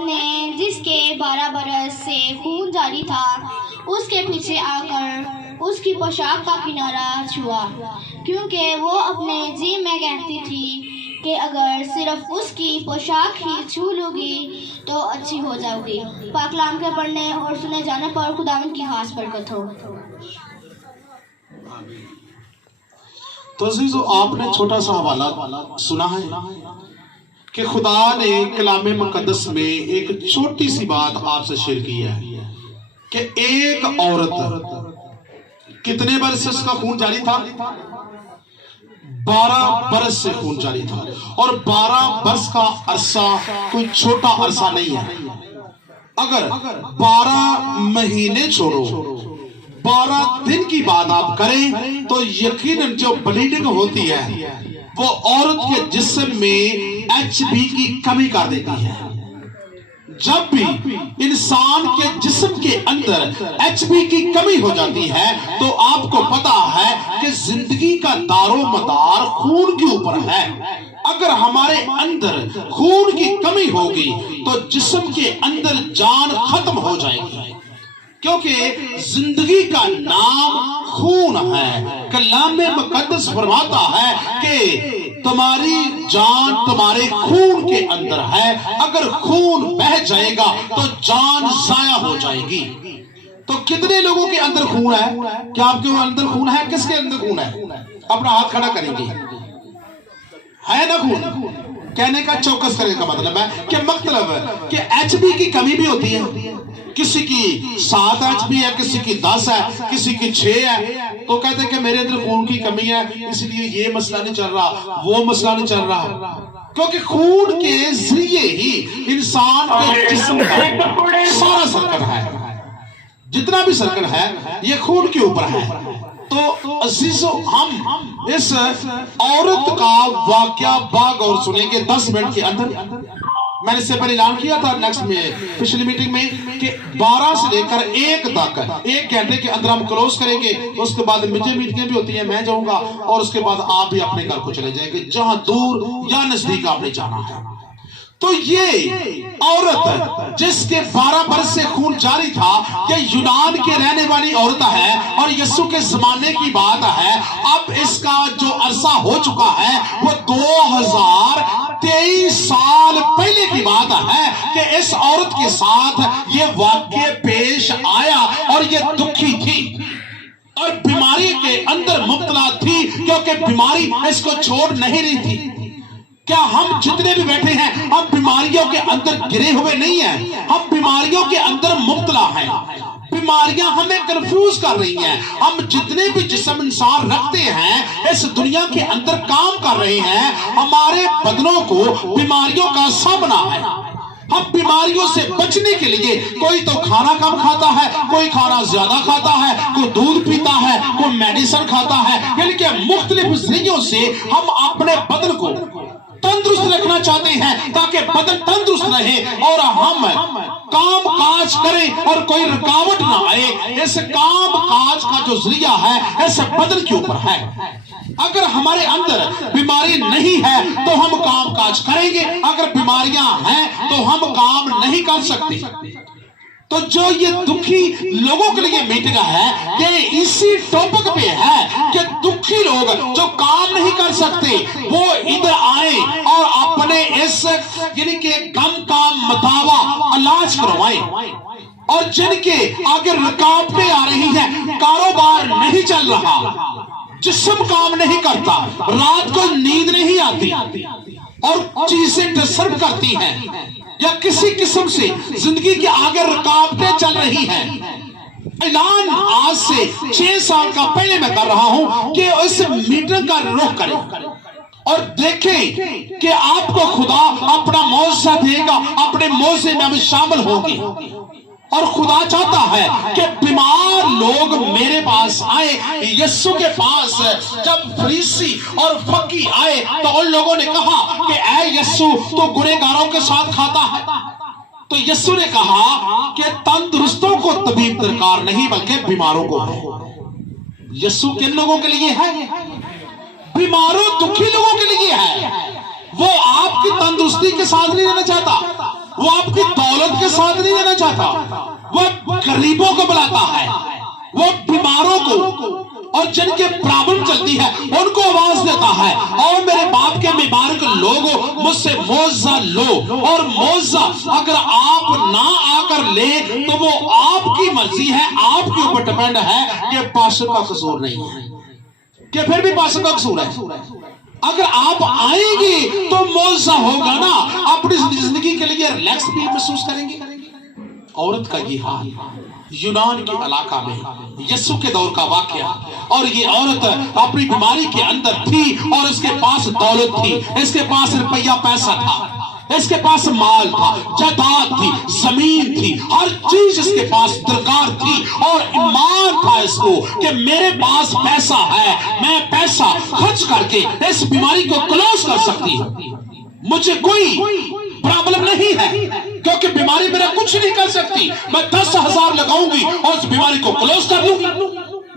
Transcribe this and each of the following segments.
نے جس کے 12 برس سے خون جاری تھا اس کے پیچھے آ کر اس کی پوشاک کا کنارہ چھوا، کیونکہ وہ اپنے جی میں کہتی تھی کہ اگر صرف اس کی پوشاک ہی چھو لوں گی تو اچھی ہو جاؤ گی۔ پاک کلام کے پڑھنے اور سنے جانے پر خداوند کی خاص برکت ہو۔ تو عزیزو، آپ نے چھوٹا سا حوالہ سنا ہے کہ خدا نے کلام مقدس میں ایک چھوٹی سی بات آپ سے شیئر کی ہے کہ ایک عورت کتنے برس سے اس کا خون جاری تھا؟ 12 برس سے خون جاری تھا، اور 12 برس کا عرصہ کوئی چھوٹا عرصہ نہیں ہے۔ اگر 12 مہینے چھوڑو، 12 دن کی بات آپ کریں تو یقیناً جو بلیڈنگ ہوتی ہے وہ عورت کے جسم میں ایچ بی کی کمی کر دیتی ہے۔ جب بھی انسان کے جسم کے اندر ایچ بی کی کمی ہو جاتی ہے تو آپ کو پتا ہے کہ زندگی کا دار و مدار خون کے اوپر ہے۔ اگر ہمارے اندر خون کی کمی ہوگی تو جسم کے اندر جان ختم ہو جائے گی، کیونکہ زندگی کا نام خون ہے۔ کلام مقدس فرماتا ہے کہ تمہاری جان تمہارے خون کے اندر ہے، اگر خون بہہ جائے گا تو جان ضائع ہو جائے گی۔ تو کتنے لوگوں کے اندر خون ہے؟ کیا آپ کے اندر خون ہے؟ کس کے اندر خون ہے؟ اپنا ہاتھ کھڑا کریں گے، ہے نا خون؟ کہنے کا چوکس کرنے کا مطلب ہے کہ کہ ایچ بی کی کمی بھی ہوتی ہے۔ کسی کی 7 ایچ بی ہے، کسی کی 10 ہے، کسی کی 6 ہے، تو کہتے ہیں کہ میرے اندر خون کی کمی ہے، اس لیے یہ مسئلہ نہیں چل رہا، وہ مسئلہ نہیں چل رہا۔ کیونکہ خون کے ذریعے ہی انسان کے جسم کا سارا سرکل ہے، جتنا بھی سرکل ہے یہ خون کے اوپر ہے۔ تو عزیزو، ہم اس عورت کا واقعہ باغ اور سنیں گے 10 منٹ کے اندر۔ میں نے اس سے پہلے اعلان کیا تھا نیکسٹ میں پچھلی میٹنگ میں کہ 12 سے لے کر 1 تک 1 گھنٹے کے اندر ہم کلوز کریں گے۔ اس کے بعد مجھے میٹنگیں بھی ہوتی ہیں، میں جاؤں گا، اور اس کے بعد آپ بھی اپنے گھر کو چلے جائیں گے جہاں دور یا نزدیک آپ نے جانا ہے۔ تو یہ عورت جس کے 12 برس سے خون جاری تھا، یہ یونان کے رہنے والی عورت ہے اور یسوع کے زمانے کی بات ہے۔ اب اس کا جو عرصہ ہو چکا ہے وہ 2023 سال پہلے کی بات ہے کہ اس عورت کے ساتھ یہ واقعہ پیش آیا، اور یہ دکھی تھی اور بیماری کے اندر مبتلا تھی، کیونکہ بیماری اس کو چھوڑ نہیں رہی تھی۔ کیا ہم جتنے بھی بیٹھے ہیں ہم بیماریوں کے اندر گرے ہوئے نہیں ہیں؟ ہم بیماریوں کے اندر مبتلا ہیں۔ بیماریاں ہمیں کنفیوز کر رہی ہیں۔ ہم جتنے بھی جسم انسان رکھتے ہیں اس دنیا کے اندر کام کر رہے ہیں، ہمارے بدنوں کو بیماریوں کا سامنا ہے۔ ہم بیماریوں سے بچنے کے لیے کوئی تو کھانا کم کھاتا ہے، کوئی کھانا زیادہ کھاتا ہے، کوئی دودھ پیتا ہے، کوئی میڈیسن کھاتا ہے، یعنی کہ مختلف ذریعوں سے ہم اپنے بدن کو تندرست رکھنا چاہتے ہیں تاکہ بدن تندرست رہے اور ہم کام کاج کریں اور کوئی رکاوٹ نہ آئے۔ اس کام کاج کا جو ذریعہ ہے اس بدن کے اوپر ہے۔ اگر ہمارے اندر بیماری نہیں ہے تو ہم کام کاج کریں گے، اگر بیماریاں ہیں تو ہم کام نہیں کر سکتے۔ تو جو یہ دکھی لوگوں کے لیے میٹنگ ہے یہ اسی ٹاپک پہ ہے کہ دکھی لوگ جو کام نہیں کر سکتے وہ ادھر آئیں اور اپنے اس یعنی کہ غم کا مداوا علاج کروائیں، اور جن کے آگے رکاوٹیں آ رہی ہیں، کاروبار نہیں چل رہا، جسم کام نہیں کرتا، رات کو نیند نہیں آتی اور چیزیں ڈسٹرب کرتی ہیں، یا کسی قسم سے زندگی کے آگے رکاوٹیں چل رہی ہیں، اعلان آج سے 6 سال کا پہلے میں کر رہا ہوں کہ اس میٹنگ کا رخ کریں اور دیکھیں کہ آپ کو خدا اپنا معجزہ دے گا، اپنے معجزے میں ہم شامل ہوں گے۔ اور خدا چاہتا ہے کہ بیمار لوگ میرے پاس آئے۔ یسوع کے پاس جب فریسی اور فقی آئے تو ان لوگوں نے کہا کہ اے یسوع تو گنہگاروں کے ساتھ کھاتا ہے۔ تو یسوع نے کہا کہ تندرستوں کو طبیب درکار نہیں بلکہ بیماروں کو ہے۔ یسوع کن لوگوں کے لیے ہے؟ بیماروں دکھی لوگوں کے لیے ہے۔ وہ آپ کی تندرستی کے ساتھ نہیں رہنا چاہتا، وہ آپ کی दौलत के साथ नहीं रहना चाहता, वो गरीबों को बुलाता है, वो बीमारों को और जिनके प्रॉब्लम चलती है उनको आवाज देता है। और मेरे बाप के मुबारक लोगों, मुझसे मुआवजा लो, और मुआवजा अगर आप ना आकर ले तो वो आपकी मर्जी है, आपके ऊपर डिपेंड है कि पास्टर का कसूर नहीं है, कि फिर भी पास्टर का कसूर है। अगर आप आएंगे तो मुआवजा होगा ना, अपनी जिंदगी के लिए रिलैक्स फील महसूस करेंगे। औरत का ये हाल यूनान के इलाका में यीशु के दौर का वाकया, और ये औरत अपनी बीमारी के अंदर थी और इसके पास दौलत थी, इसके पास रुपया पैसा था, इसके पास माल था, जायदाद थी, जमीन थी, हर चीज इसके पास दरकार थी, और ईमान था इसको कि मेरे पास पैसा है, मैं पैसा खर्च करके इस बीमारी को क्लोज कर सकती हूँ, मुझे कोई प्रॉब्लम नहीं है, क्योंकि बीमारी मेरा कुछ नहीं कर सकती। मैं 10,000 लगाऊंगी और उस बीमारी को क्लोज कर लूंगी,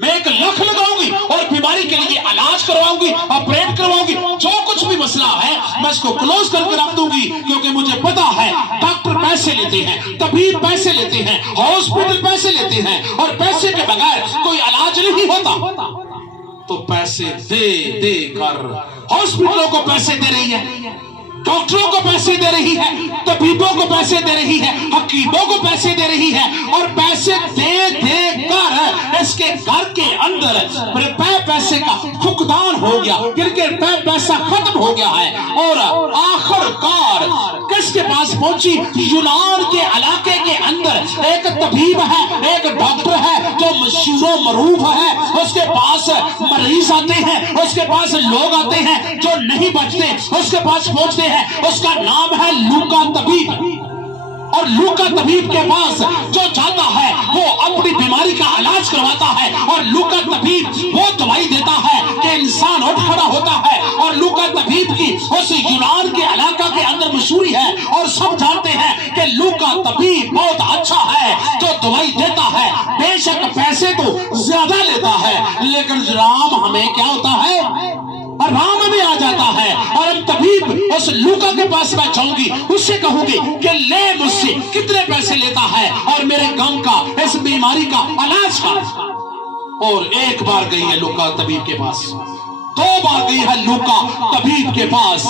मैं 1 लाख लगाऊंगी और बीमारी के लिए इलाज करवाऊंगी, ऑपरेट करवाऊंगी, जो कुछ भी मसला है मैं इसको क्लोज करके रख दूंगी, क्योंकि मुझे पता है डॉक्टर पैसे लेते हैं, तबीब पैसे लेते हैं, हॉस्पिटल पैसे लेते हैं, और पैसे के बगैर कोई इलाज नहीं होता। तो पैसे दे दे कर हॉस्पिटलों को पैसे दे रही है, डॉक्टरों को पैसे दे रही है, तबीबों को पैसे दे रही है, हकीमों को पैसे दे रही है, और पैसे दे दे कर इसके घर के अंदर पैसे का फुकदान हो गया, क्योंकि पैसा खत्म हो गया है। और आखिरकार किसके पास पहुंची? यूनान के इलाके के अंदर एक तबीब है, एक डॉक्टर है जो मशहूर मरूफ है, उसके पास मरीज आते हैं, उसके पास लोग आते हैं जो नहीं बचते, उसके पास पहुंचते हैं। उसका नाम है लूका तबीब, और लूका तबीब के पास जो जाता है वो अपनी बीमारी का इलाज करवाता है, और लूका तबीब वो दवाई देता है कि इंसान उठ खड़ा होता है। और लूका तबीब की उस यूनान के इलाका के अंदर मशहूरी है, और सब जानते हैं कि लूका तबीब बहुत अच्छा है जो दवाई देता है, बेशक पैसे तो ज्यादा लेता है, लेकिन राम हमें क्या होता है, आराम में आ जाता है। और हम तबीब उस लूका के पास मैं जाऊंगी, उससे कहूंगी कि ले मुझसे कितने पैसे लेता है और मेरे गम का, इस बीमारी का इलाज का। और 1 बार गई है लूका तबीब के पास, 2 बार गई है लूका तबीब के पास,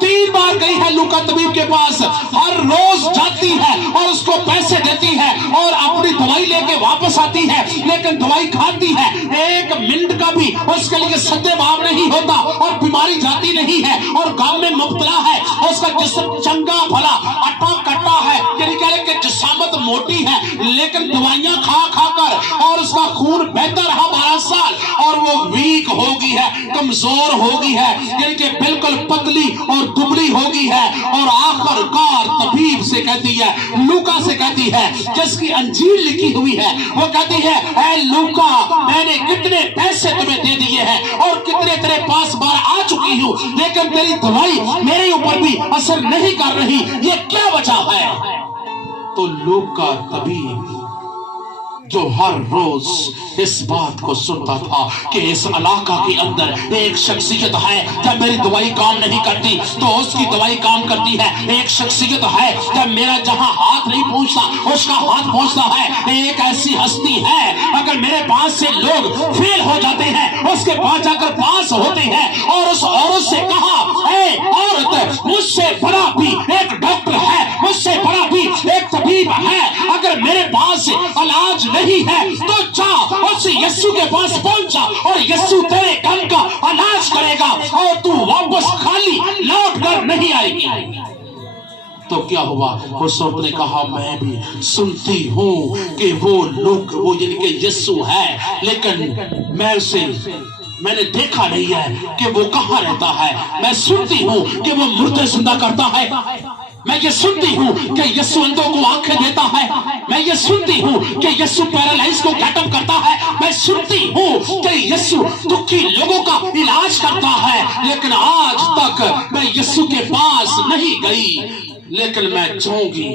3 बार गई है लूका तबीब के पास। हर रोज जाती है और उसको पैसे देती है और अपनी दवाई लेके वापस आती है, लेकिन दवाई खाती है 1 मिनट का भी उसके लिए सद्दे भाव नहीं होता, और बीमारी जाती नहीं है, और गांव में मुब्तला है, उसका जिस्म चंगा भला अट्टा कट्टा है, कि जिस्मात मोटी है, लेकिन दवाइयां खा खा कर और उसका खून बहता रहा 12 साल, और वो वीक हो गई है, कमजोर हो गई है, यानी बिल्कुल पतली और दुबली हो गई है। और आखिरकार तबीब से कहती है, लूका से कहती है, जिसकी अंजील लिखी हुई है, वो कहती है, ऐ लूका, मैंने कितने पैसे तुम्हें दे दिए हैं और कितने तेरे पास बार आ चुकी हूँ, लेकिन तेरी दवाई मेरे ऊपर भी असर नहीं कर रही, ये क्या वजह है? तो लूका तबीब जो हर रोज इस बात को सुनता था कि इस इलाका के अंदर एक शख्सियत है, जब मेरी दवाई काम नहीं करती तो उसकी दवाई काम करती है, एक शख्सियत है जब मेरा जहां हाथ नहीं पहुंचता उसका हाथ पहुंचता है, एक ऐसी हस्ती है अगर मेरे पास से लोग फेल हो जाते हैं उसके पास जाकर पास होते हैं। और उस औरत से कहा, ए औरत, मुझसे बड़ा भी एक डॉक्टर है, मुझसे बड़ा भी एक तबीब है, अगर मेरे पास इलाज नहीं है तो जा उस यीशु के पास पहुंचा और यीशु तेरे गम का इलाज करेगा और तू वापस खाली लौट कर नहीं आएगी। तो क्या हुआ? उस औरत ने कहा, मैं भी सुनती हूँ कि वो लोग, वो जिनके यीशु है, लेकिन मैं उसे मैंने देखा नहीं है कि वो कहाँ रहता है। मैं सुनती हूँ कि वो मुर्दे जिंदा करता है, मैं ये सुनती हूँ कि यीशु अंधों को आंखें देता है, मैं ये सुनती हूँ कि यीशु पैरालाइज को गेटअप करता है, मैं सुनती हूँ कि यीशु दुखी लोगों का इलाज करता है, लेकिन आज तक मैं यीशु के पास नहीं गई। लेकिन मैं जाऊंगी।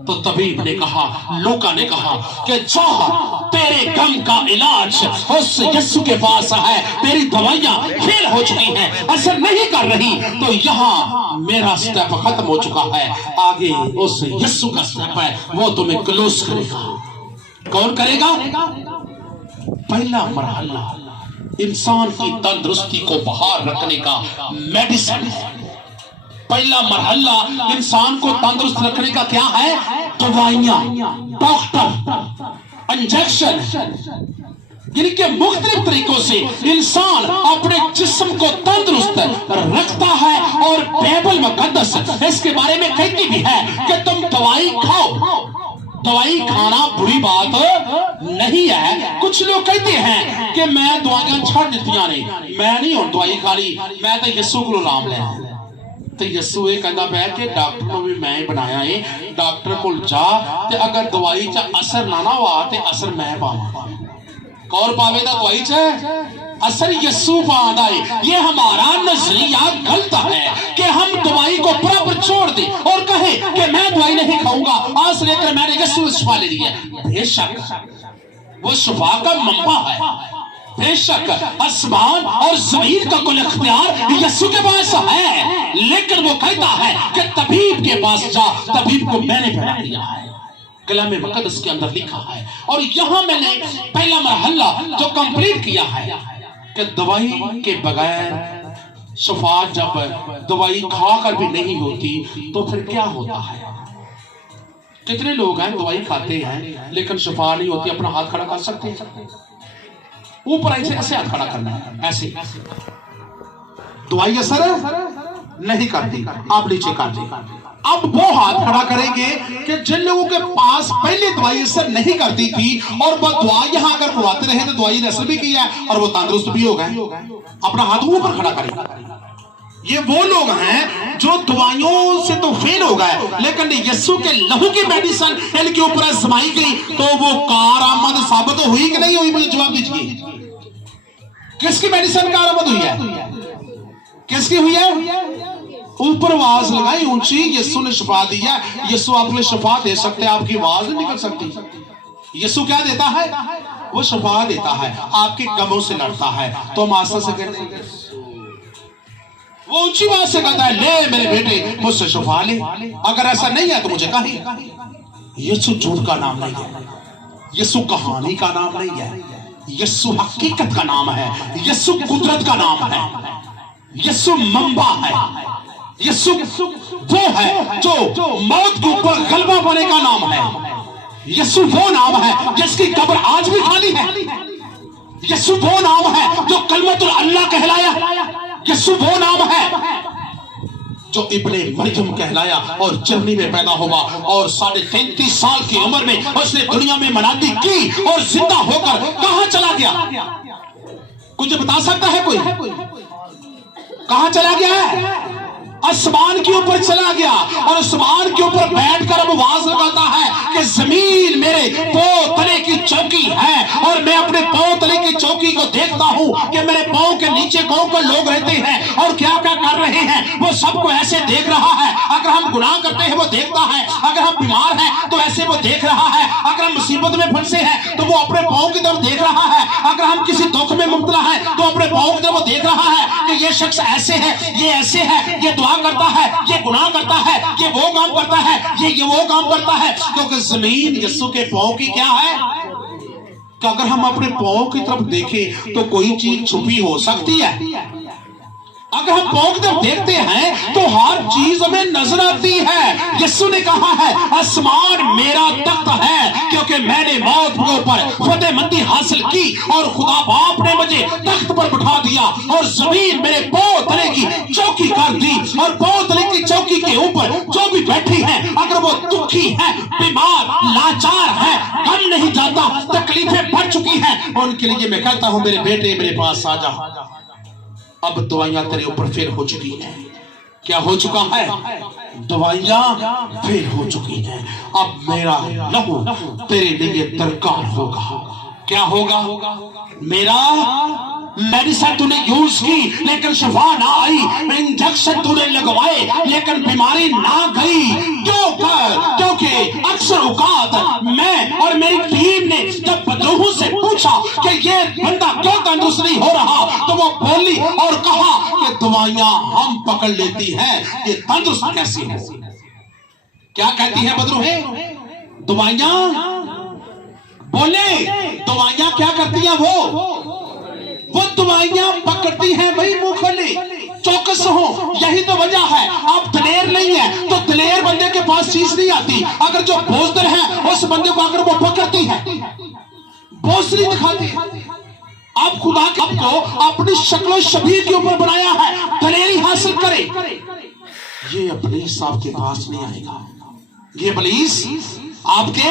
तो तबीब ने कहा, लूका ने कहा कि जा, तेरे गम का इलाज उस यीशु के पास है, तेरी दवाइयां फेल हो चुकी हैं, असर नहीं कर रही, तो यहाँ मेरा स्टेप खत्म हो चुका है, आगे उस यीशु का स्टेप है, वो तुम्हें क्लोज करेगा। कौन करेगा? पहला मरहला इंसान की तंदुरुस्ती को बाहर रखने का मेडिसिन है। पहला मरहला इंसान को तंदुरुस्त रखने का क्या है? दवाइयां, डॉक्टर, इंजेक्शन, जिनके मुख्तलिफ तरीकों से इंसान अपने जिस्म को तंदुरुस्त रखता है। और बाइबल मुकद्दस इसके बारे में कहती भी है कि तुम दवाई खाओ। दवाई खाना बुरी बात नहीं है। कुछ लोग कहते हैं कि मैं दवाइयां छड़ दित्तियां ने, मैं नहीं और दवाई खानी, मैं तो यीशु को नाम लिया। तो यीशु ये कहता है कि डॉक्टर को भी मैं बनाया है, डॉक्टर को जा ते अगर दवाई च असर ना ना हुआ ते असर मैं पावा। कौन पावेगा दवाई च? असर यीशु पादा है। ये हमारा नजरिया गलत है कि हम दवाई को बराबर छोड़ दें और कहें कि मैं दवाई नहीं खाऊंगा, आज से लेकर मैंने यीशु शिफा ले ली है। बेशक वो शिफा का मंबा है, बेशक आसमान और जमीन का कुल इख्तियार यीशु के पास है, लेकिन वो कहता है कि तबीब के पास जा, तबीब को मैंने पैदा किया है। कलाम मुकद्दस के अंदर लिखा है। और यहां मैंने पहला मरहला जो कंप्लीट किया है कि दवाई के बगैर शिफा, जब दवाई खाकर भी नहीं होती तो फिर क्या होता है? कितने लोग हैं दवाई खाते हैं लेकिन शिफा नहीं होती? अपना हाथ खड़ा कर सकते हैं? ऊपर ऐसे ऐसे हाथ खड़ा करना है, ऐसे। दवाई असर नहीं करती, आप नीचे कर दी। अब वो हाथ खड़ा करेंगे कि जिन लोगों के पास पहले दवाई असर नहीं करती थी और वो दवा यहां अगर खुआते रहे तो दवाई ने असर भी किया है और वो तंदुरुस्त भी हो गए। अपना हाथ ऊपर खड़ा करेंगे। ये वो लोग हैं जो दवाइयों से तो फेल हो गए, लेकिन यीशु के लहू की मेडिसिन इनके ऊपर आजमाई गई तो वो कारआमद साबित हुई कि नहीं हुई? मुझे जवाब दीजिए। किसकी मेडिसिन कारआमद हुई है? किसकी हुई है? ऊपर आवाज लगाई ऊंची, यीशु ने शिफा दिया। यीशु आपको शिफा दे सकते हैं, आपकी आवाज नहीं निकल सकती। यीशु क्या देता है? वो शिफा देता है, आपके गमों से लड़ता है। तो हम आस्था से कहते हैं, वो ऊंची बात से कहता है, ले मेरे बेटे मुझसे शिफा ले। अगर ऐसा नहीं है तो मुझे कहीं। यीशु झूठ का नाम नहीं है, यीशु कहानी का नाम नहीं है, यीशु हकीकत का नाम है, यीशु कुदरत का नाम है, यीशु मंबा है। यीशु वो है जो मौत के ऊपर गलबा पाने का नाम है। यीशु वो नाम है जिसकी कब्र आज भी खाली है। यीशु वो नाम है जो कलमतुल अल्लाह कहलाया। यीशु वो नाम है जो इब्ने मरियम कहलाया और जर्मनी में पैदा हुआ और 33.5 साल की उम्र में उसने दुनिया में मनादी की और जिंदा होकर कहां चला गया? कुछ बता सकता है कोई? कहां चला गया है? आसमान के ऊपर चला गया और आसमान के ऊपर बैठकर अब आवाज लगाता है कि जमीन मेरे पांव तले की चौकी है और मैं अपने पांव तले की चौकी को देखता हूं कि मेरे पांव के नीचे कौन कौन लोग रहते हैं और क्या क्या कर रहे हैं। वो सबको ऐसे देख रहा है। अगर हम गुनाह करते हैं वो देखता है, अगर हम बीमार हैं तो ऐसे वो देख रहा है, अगर हम मुसीबत में फंसे हैं तो वो अपने पांव की तरफ देख रहा है, अगर हम किसी दुख में मुब्तला है तो अपने पांव की तरफ वो देख रहा है कि ये शख्स ऐसे है, ये ऐसे है, ये करता है, ये गुनाह करता है, ये वो काम करता है, ये वो काम करता है। क्योंकि जमीन यीशु के पांव की क्या है कि अगर हम अपने पांव की तरफ देखें तो कोई चीज छुपी हो सकती है। अगर हम पांव की तरफ देखते हैं तो हर चीज हमें नजर आती है। यीशु ने कहा है आसमान मेरा तख्त है क्योंकि मैंने मौत के ऊपर फतेहमंदी हासिल की और खुदा बाप ने मुझे तख्त पर बिठा दिया और जमीन मेरे पांव तले की चौकी कर दी और पांव तले की चौकी के ऊपर जो भी बैठी है अगर वो दुखी है, बीमार, लाचार है, गम नहीं जाता, तकलीफें बढ़ चुकी हैं, उनके लिए मैं कहता हूं मेरे बेटे मेरे पास आ जा। अब दवाइयां तेरे ऊपर फेल हो चुकी हैं। क्या हो चुका है? दवाइयां फेल हो चुकी हैं। अब मेरा लहू तेरे लिए दरकार होगा। क्या होगा? मेरा मेडिसिन तूने यूज की लेकिन शिफा ना आई, इंजेक्शन तूने लगवाए लेकिन बीमारी ना गई। क्यों कर? क्योंकि अक्सर औकात मैं और मेरी टीम ने जब बदरूहों से पूछा कि ये बंदा क्यों तंदुरुस्त नहीं हो रहा, तो वो बोली और कहा कि दवाइयां हम पकड़ लेती हैं, ये तंदुरुस्त कैसी है। क्या कहती है बदरूहें? दवाइयां बोले, दवाइयां क्या करती हैं? वो दवाइयां पकड़ती हैं भाई। मुंह खोले, चौकस हो, यही तो वजह है। आप दलेर नहीं है तो दलेर बंदे के पास चीज नहीं आती। अगर जो बोझदिल है उस बंदे को अगर वो पकड़ती है, बोझदिली दिखाती है। आप खुदा के आपको अपनी शक्लो शबीह के ऊपर बनाया है, दलेरी हासिल करे। ये इब्लीस आपके पास नहीं आएगा, ये इब्लीस आपके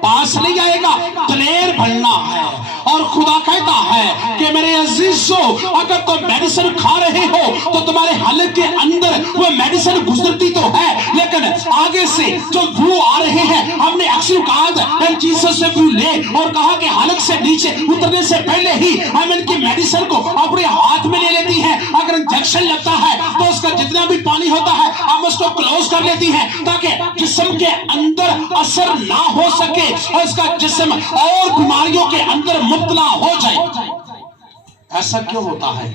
पास नहीं आएगा। दलेर बनना है। और खुदा कहता है कि मेरे अजीजों, अगर तुम मेडिसिन खा रहे हो तो तुम्हारे हलक के अंदर वो मेडिसिन गुजरती तो है, लेकिन आगे से जो व्यू आ रहे हैं, हमने अक्सर कहा जीसस से व्यू ले और कहा कि हलक से नीचे उतरने से पहले ही हम इनकी मेडिसिन को अपने हाथ में ले लेती हैं। अगर इंजेक्शन लगता है तो उसका जितना भी पानी होता है हम उसको क्लोज कर लेती हैं, ताकि जिस्म के अंदर असर ना हो सके और उसका जिस्म और बीमारियों के अंदर मुब्तला हो जाए। ऐसा क्यों होता है?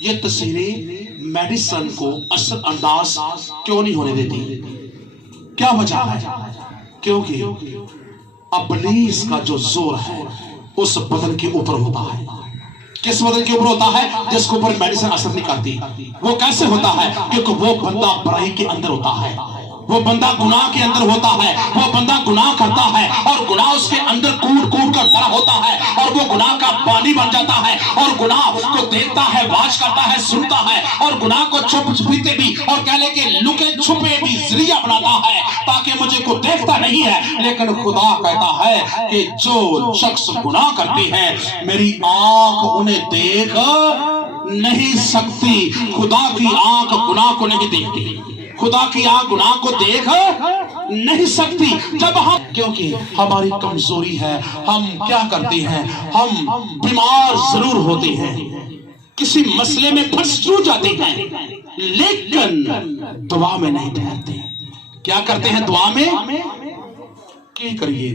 ये तस्वीरें मेडिसिन को असर अंदाज क्यों नहीं होने देती? क्या वजह है? क्योंकि इब्लीस का जो जोर है उस बदन के ऊपर होता है। किस बदन के ऊपर होता है? जिसके ऊपर मेडिसिन असर नहीं करती। वो कैसे होता है? क्योंकि वो बंदा बुराई के अंदर होता है, वो बंदा गुनाह के अंदर होता है, वो बंदा गुनाह करता है और गुनाह उसके अंदर कूद कूद कर भरा होता है और वो गुनाह का पानी बन जाता है और गुनाह को देखता है, वाच करता है, सुनता है और गुनाह को छुप छुपीते भी और कह ले कि लुके छुपे भी जरिया बनाता है ताकि मुझे को देखता नहीं है। लेकिन खुदा कहता है कि जो शख्स गुनाह करते हैं मेरी आंख उन्हें देख नहीं सकती। खुदा की आंख गुनाह को नहीं देखती, खुदा की आंख गुनाह को देख नहीं सकती। जब हम, क्योंकि हमारी कमजोरी है, हम क्या करते हैं? हम बीमार जरूर होते हैं, किसी मसले में फंस जरूर जाते हैं, लेकिन दुआ में नहीं ठहरते। क्या करते हैं दुआ में? की करिए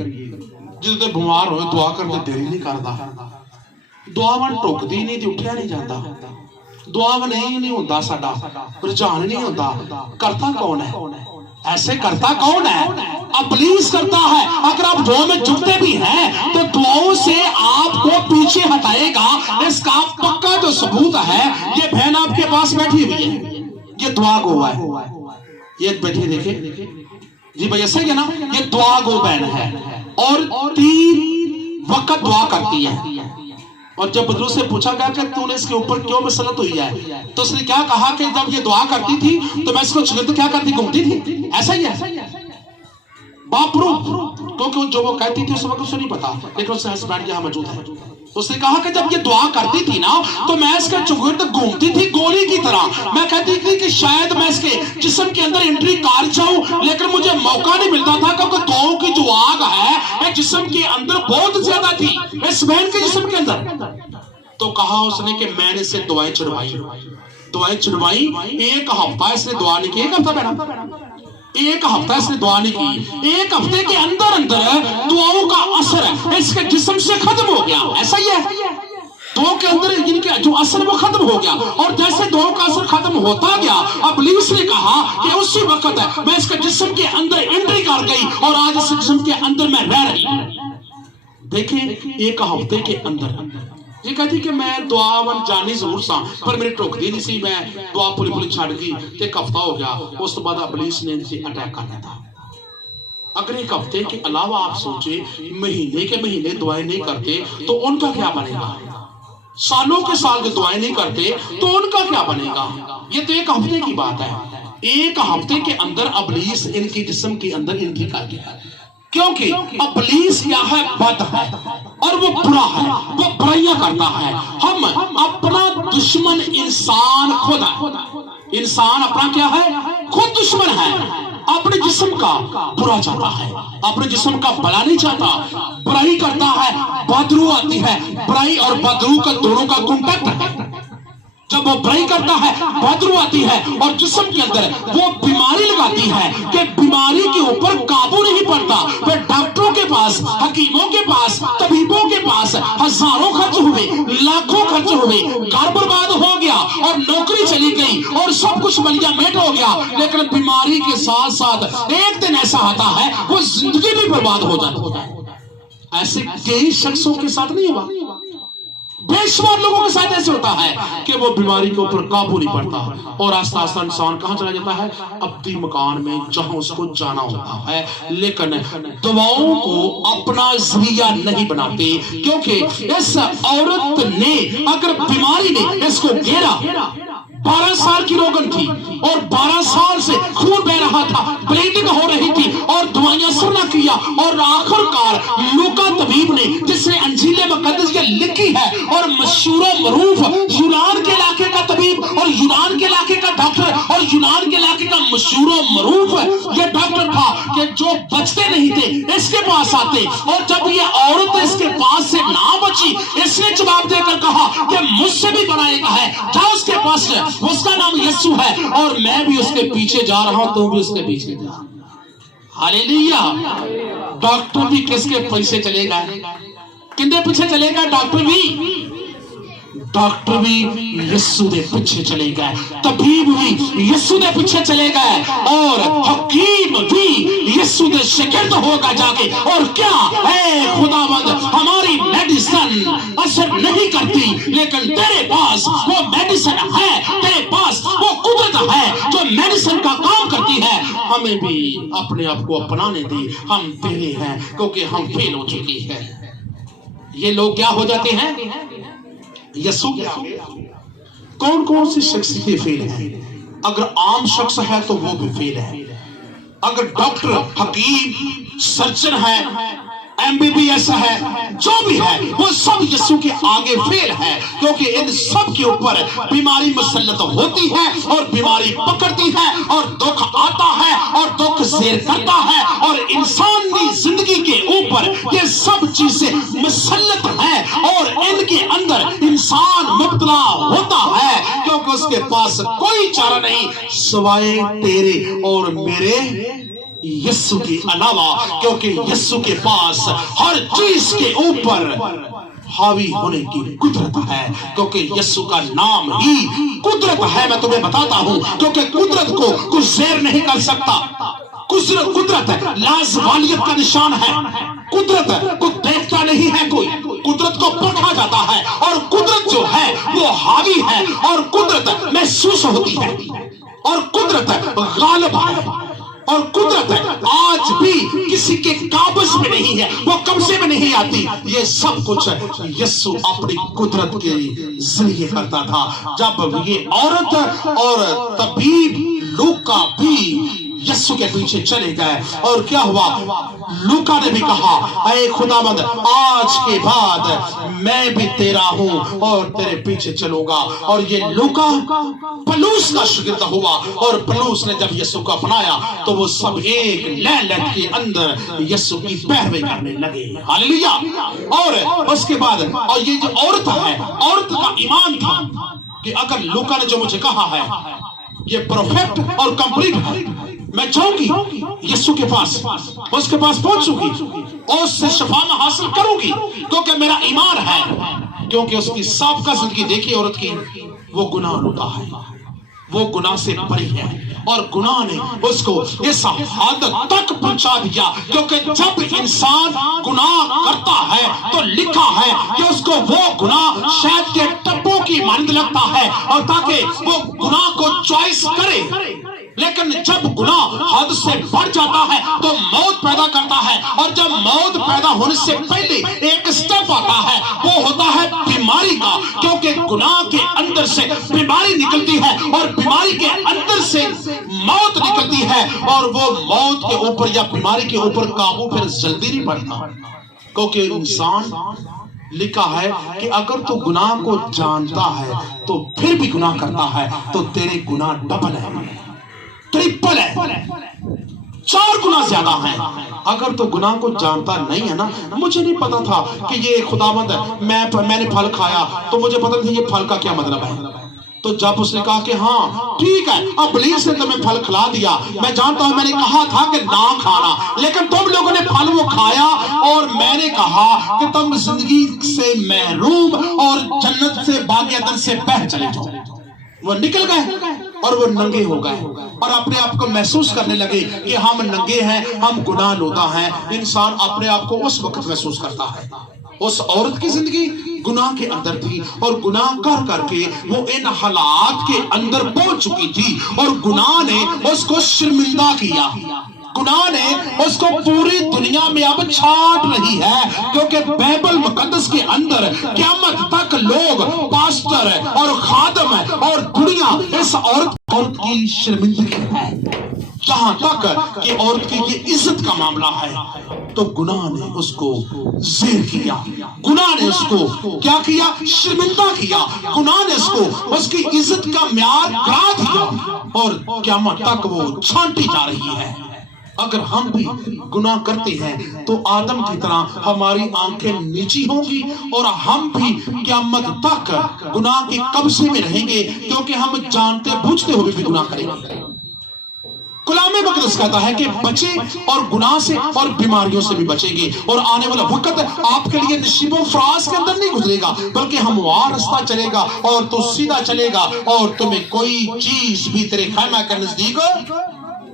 जिस बीमार हो दुआ करके देरी नहीं करता, दुआ में टुकदी नहीं तो उठिया नहीं जाता, दुआ में नहीं होता, साडा रुझान नहीं होता। करता कौन है? ऐसे करता कौन है? इब्लीस करता है। अगर आप दुआ में झुकते भी हैं तो दुआओं से आपको पीछे हटाएगा। इसका पक्का जो सबूत है, ये बहन आपके पास बैठी हुई है, ये दुआ गो है, ये बैठी देखे जी भाई, ऐसा ही है ना, ये दुआ गो बहन है और 3 वक्त दुआ करती है। और जब बदरू से पूछा गया कि तूने इसके ऊपर क्यों मसलत हुई है, तो उसने क्या कहा कि जब ये दुआ करती थी तो मैं इसको छुले तो क्या करती, घूमती थी। ऐसा ही है बापरू, क्योंकि जो वो कहती थी उस वक्त उसे नहीं पता, लेकिन उससे हस्बैंड यहाँ मौजूद है। उसने कहा कि जब ये दुआ करती थी ना तो मैं इसके चुगुर तक घूमती थी गोली की तरह। मैं कहती थी कि शायद मैं इसके जिस्म के अंदर एंट्री कर जाऊं, लेकिन मुझे मौका नहीं मिलता था, क्योंकि दुआओं की जो आग है जिस्म के अंदर बहुत ज्यादा थी, इस बहन के जिस्म के अंदर। तो कहा उसने कि मैंने इससे दुआएं चढ़वाई। 1 हफ्ता इसने दुआ नहीं की, 1 हफ्ता बैठा, 1 हफ्ता इसने दुआ नहीं की। 1 हफ्ते के अंदर अंदर दुआओं का असर इसके जिस्म से खत्म हो गया। ऐसा ही है, दुआओं के अंदर इनके जो असर वो खत्म हो गया। और जैसे दुआओं का असर खत्म होता गया, इब्लीस ने कहा कि उसी वक्त मैं इसके जिस्म के अंदर एंट्री कर गई और आज इस जिस्म के अंदर मैं रह रही हूं। देखिए 1 हफ्ते के अंदर ये कहती कि मैं दुआ वन जानी जरूर सा, पर मेरी टुकदी नहीं सी, मैं दुआ पूरी छड़ गई। 1 हफ्ता हो गया, उस तो बाद इब्लीस ने इनसे अटैक कर दिया था। अगर 1 हफ्ते के अलावा आप सोचे महीने के महीने दुआएं नहीं करते तो उनका क्या बनेगा? सालों के साल जो दुआएं नहीं करते तो उनका क्या बनेगा? ये तो 1 हफ्ते की बात है। 1 हफ्ते के अंदर इब्लीस इनके जिस्म के अंदर एंट्री कर गया, क्योंकि इब्लीस क्या है? बद है और वो बुरा है, वो बुराइयां करता है। हम अपना दुश्मन इंसान खुद है। इंसान अपना क्या है? खुद दुश्मन है। अपने जिस्म का बुरा चाहता है, अपने जिस्म का भला नहीं चाहता, बुराई करता है, बदरू आती है। बुराई और बदरू का दोनों का कॉन्टैक्ट है। जब वो बुराई करता है, बदरू आती है और जिस्म के अंदर वो बीमारी लगाती है कि बीमारी के ऊपर काबू नहीं पड़ता। फिर डॉक्टरों के पास, हकीमों के पास, तबीबों के पास हजारों खर्च हुए, लाखों खर्च हुए, घर बर्बाद हो गया और नौकरी चली गई और सब कुछ मलिया-मेट हो गया। लेकिन बीमारी के साथ साथ एक दिन ऐसा आता है वो जिंदगी भी बर्बाद हो जाती है। ऐसे कई शख्सों के साथ नहीं हुआ, बेशुमार लोगों के साथ ऐसे होता है कि वो बीमारी के ऊपर काबू नहीं पड़ता और आस्ता आस्ता इंसान कहां चला जाता है, अपनी मकान में जहां उसको जाना होता है। लेकिन दवाओं को अपना जरिया नहीं बनाते, क्योंकि इस औरत ने, अगर बीमारी ने इसको घेरा, 12 साल की रोगन थी और 12 साल से खून बह रहा था, ब्लीडिंग हो रही थी और दवाइयां असर न किया और आखिरकार लूका तबीब ने, जिसने अंजील मुकद्दस के लिखी है और मशहूर मरूफ यूनान के इलाके का तबीब और यूनान के इलाके का डॉक्टर और यूनान के इलाके का मशहूर मरूफ ये डॉक्टर था कि जो बचते नहीं थे इसके पास आते, और जब ये औरत इसके पास से ना बची, इसने जवाब देकर कहा कि मुझसे भी बनाएगा है, जाओ उसके पास, उसका नाम यीशु है और मैं भी उसके पीछे जा रहा हूं, तुम भी उसके पीछे जा। हालेलुया। डॉक्टर भी किसके पीछे चलेगा? किंदे पीछे चलेगा? डॉक्टर भी यीशु के पीछे चले गए, तबीब भी यीशु के पीछे चले गए और हकीम भी यीशु के शागिर्द होगा जाके। और क्या है खुदावंद, हमारी मेडिसिन असर नहीं करती, लेकिन तेरे पास वो मेडिसिन है, तेरे पास वो कुदरत है जो मेडिसिन का काम करती है। हमें भी अपने आप को अपनाने दी, हम तेरे हैं क्योंकि हम फेल हो चुकी है। ये लोग क्या हो जाते हैं? यीशु के आगे कौन कौन सी शख्सियतें फेल है? अगर आम शख्स है तो वो भी फेल है। अगर डॉक्टर, हकीम, सर्जन है, MBBS है, जो भी है वो सब यीशु के आगे फेल है, क्योंकि इन सब के ऊपर बीमारी मुसल्लत होती है और बीमारी पकड़ती है और दुख आता है और दुख ज़ेर करता है और इंसानी जिंदगी के ऊपर ये सब चीजें मुसल्लत है और इनके अंदर इंसान मुब्तला होता है, क्योंकि उसके पास कोई चारा नहीं सिवाय तेरे और मेरे यीशु के अलावा, क्योंकि यीशु के पास हर चीज के ऊपर हावी होने की कुदरत है, क्योंकि यीशु का नाम ही कुदरत है। मैं तुम्हें बताता हूं, क्योंकि कुदरत को कुछ ज़ेर नहीं कर सकता। कुदरत लाजवालियत का निशान है। कुदरत को देखता नहीं है कोई, कुदरत को परखा जाता है और कुदरत जो है वो हावी है और कुदरत महसूस होती है और कुदरत गालिब है और कुदरत आज भी किसी के काबज में नहीं है, वो कब्जे में नहीं आती। ये सब कुछ यीशु अपनी कुदरत के जरिए करता था। जब ये औरत और तबीब लूका भी यीशु के पीछे चले गए और क्या हुआ, लूका ने भी कहा, ऐ खुदावंद, आज के बाद मैं भी तेरा हूं और तेरे पीछे चलूंगा। और ये लूका पलूस का शागिर्द हुआ और पलूस ने जब यीशु को अपनाया तो वो सब एक लैलत के अंदर यीशु की पैरवी करने लगे। हालेलुया। और उसके बाद और ये जो औरत है, औरत का ईमान था कि अगर लूका ने जो मुझे कहा है ये परफेक्ट और कंप्लीट है, मैं जाऊंगी यीशु के पास, उसके पास पहुंचूंगी और उससे शफा में हासिल करूंगी, क्योंकि मेरा ईमान है। क्योंकि उसकी साबका जिंदगी देखी औरत की, वो गुनाह होता है, वो गुनाह से बरी है और गुनाह ने उसको इस हद तक पहुंचा दिया, क्योंकि जब इंसान गुनाह करता है तो लिखा है कि उसको वो गुनाह शायद के टप्पों की मानद लगता है और ताकि वो गुनाह को चॉइस करे। लेकिन जब गुनाह हद से बढ़ जाता है तो मौत पैदा करता है, और जब मौत पैदा होने से पहले एक स्टेप आता है, वो होता है बीमारी का, क्योंकि गुनाह के अंदर से बीमारी निकलती है और बीमारी के अंदर से मौत निकलती है और वो मौत के ऊपर या बीमारी के ऊपर काबू फिर जल्दी नहीं बढ़ता, क्योंकि इंसान लिखा है कि अगर तू गुनाह को जानता है तो फिर भी गुनाह करता है तो तेरे गुनाह डबल है, ट्रिपल है। 4 गुना ज्यादा है। अगर तो गुनाह को जानता नहीं है ना, मुझे नहीं पता था कि ये खुदावंद मैंने फल खाया तो मुझे पता नहीं ये फल का क्या मतलब है। तो जब उसने कहा कि हाँ ठीक है, अब इब्लीस ने तुम्हें फल खिला दिया, मैं जानता हूं मैंने कहा था कि ना खाना, लेकिन तुम लोगों ने फल वो खाया और मैंने कहा कि तुम जिंदगी से महरूम और जन्नत से बागे अदन से बह चले जाओ। वो निकल गए और वो नंगे हो गए और अपने आप को महसूस करने लगे कि हम नंगे हैं, हम गुनाह लोदा हैं। इंसान अपने आप को उस वक्त महसूस करता है। उस औरत की जिंदगी गुनाह के अंदर थी और गुनाह कर करके वो इन हालात के अंदर पहुंच चुकी थी और गुनाह ने उसको शर्मिंदा किया। गुनाह ने उसको पूरी दुनिया में अब छाट रही है, क्योंकि बाइबल मुकद्दस के अंदर क़यामत तक लोग पास्टर और खादम और दुनिया इस औरत की शर्मिंदगी है, जहां तक कि औरत की ये इज्जत का मामला है। तो गुनाह ने उसको ज़ेर किया, गुनाह ने उसको क्या किया, शर्मिंदा किया। गुनाह ने उसको उसकी इज्जत का म्यार गिरा दिया और क़यामत तक वो छांटी जा रही है। अगर हम भी गुनाह करते हैं तो आदम की तरह हमारी आंखें नीची होंगी और हम भी क़यामत तक गुनाह के कब्जे में रहेंगे, क्योंकि हम जानते बूझते हुए भी गुनाह करेंगे। कलाम मुक़द्दस कहता है कि बचे और गुनाह से और बीमारियों से भी बचेंगे और आने वाला वक्त आपके लिए नशीबो फराज के अंदर नहीं गुजरेगा, बल्कि हमवार रास्ता चलेगा और तो सीधा चलेगा और तुम्हें कोई चीज भी तेरे खैमा के नजदीक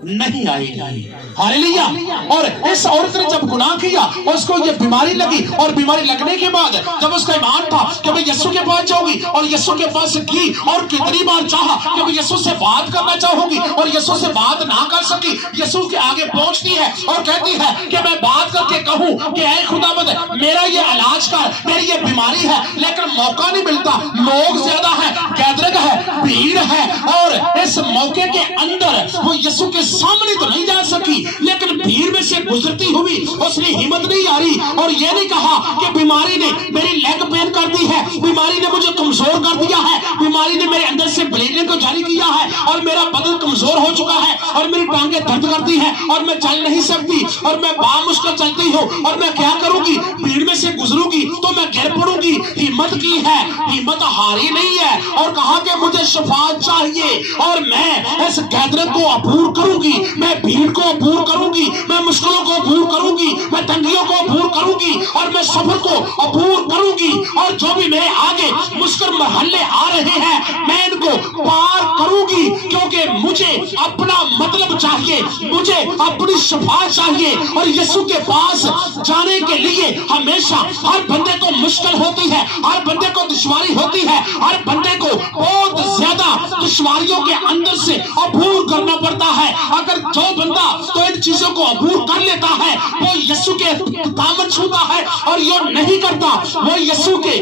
नहीं आएगी। हालेलुया। और इस औरत ने जब गुनाह किया उसको ये बीमारी लगी और बीमारी लगने के बाद जब उसका ईमान था कि मैं यीशु के पास जाऊंगी और यीशु के पास गई और कितनी बार चाहा कि मैं यीशु से बात करना चाहूंगी और यीशु से बात ना कर सकी, यीशु के आगे पहुंचती है और कहती है कि मैं बात करके कहूं कि ऐ खुदावंद मेरा ये इलाज कर, मेरी ये बीमारी है, लेकिन मौका नहीं मिलता। लोग ज्यादा है, गैदरिंग है, भीड़ है और इस मौके के अंदर वो यीशु के सामने तो नहीं जा सकी, लेकिन भीड़ में से गुजरती हुई उसने हिम्मत नहीं हारी और ये नहीं कहा कि बीमारी ने मेरी लेग पेन कर दी है, बीमारी ने मुझे कमजोर कर दिया है, बीमारी ने मेरे अंदर से ब्लीडिंग को जारी किया है और मेरा बदन कमजोर हो चुका है और मेरी टांगे दर्द करती है और मैं चल नहीं सकती और मैं बामुश्किल चलती हूँ और मैं क्या करूंगी, भीड़ में से गुजरूंगी तो मैं गिर पड़ूंगी। हिम्मत की है, हिम्मत हारी नहीं है और कहा कि मुझे शफाअत चाहिए और मैं इस गैदरिंग को अबूर करूंगी, मैं भीड़ को अबूर करूंगी, मैं मुश्किलों को अबूर करूंगी, मैं तंगियों को अबूर करूंगी और मैं सफर को अबूर करूंगी और जो भी मेरे आगे मुश्किल मरहले आ रहे हैं मैं इनको पार करूंगी, क्योंकि मुझे अपना मतलब चाहिए, मुझे अपनी शफाअत चाहिए। और यीशु के पास जाने के लिए हमेशा हर बंदे को मुश्किल होती है, हर बंदे को दुश्वारी होती है, हर बंदे को बहुत ज्यादा दुश्वारियों के अंदर से अबूर करना पड़ता है। अगर जो बंदा तो इन चीजों को अबूर कर लेता है वो यीशु के दामन छूता है और ये नहीं करता वो यीशु के